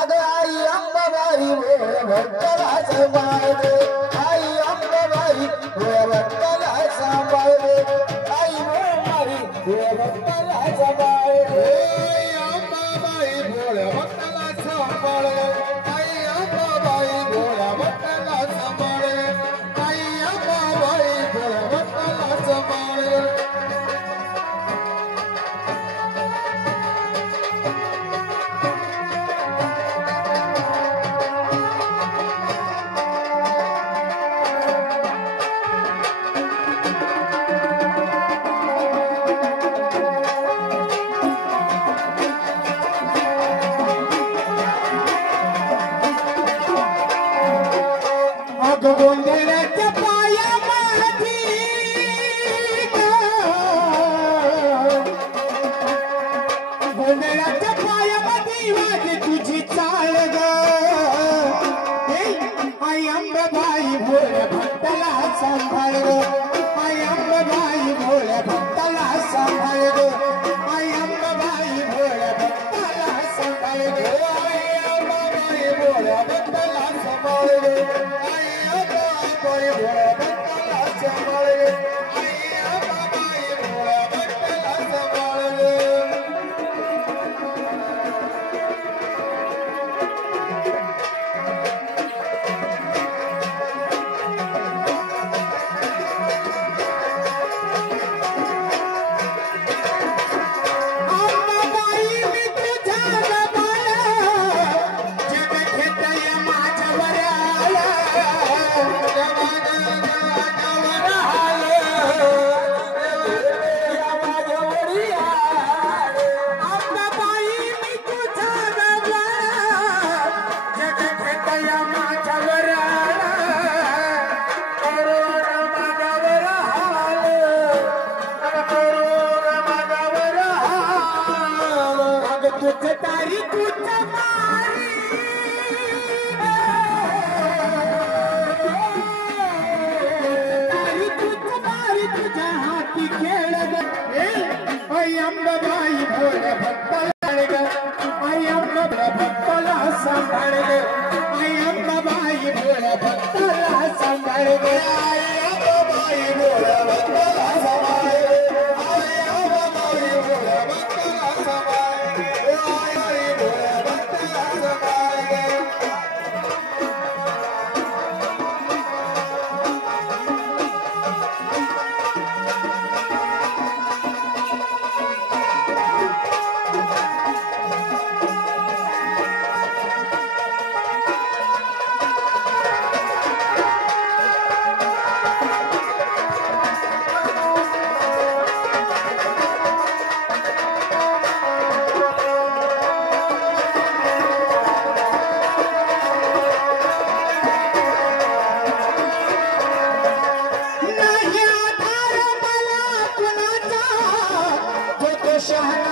अगं आई अंबाबाई भक्ताला सांभाळ रे आई अंबाबाई भक्ताला सांभाळ रे आई मारी भक्ताला सांभाळ रे अंबाबाई भक्ताला सांभाळ आई अंबाबाई भक्ताला सांभाळ आई अंबाबाई भक्ताला सांभाळ गोंधळाच्या पायामध्ये गोंधळाच्या पायामध्ये वाजे तुझी चाळ ग आई अंबाबाई भोळ्या भक्ताला सांभाळ ग आई अंबाबाई भोळ्या भक्ताला सांभाळ ग आई अंबाबाई भोळ्या भक्ताला सांभाळ ग आई अंबाबाई भोळ्या भक्ताला सांभाळ ग तारी तुझ्या मारी तारी तुझ्या मारी तुझ्या हाती खेळ ग आई अंबाबाई भोळ्या भक्ताला ग आई अंबाबाई भक्ताला सांभाळ ग आई अंबाबाई भोळ्या भक्ताला सांभाळ ग आई अंबाबाई भोळ्या भक्ताला सांभाळ ग आई अंबाबाई भोळ्या भक्ताला सांभाळ शहर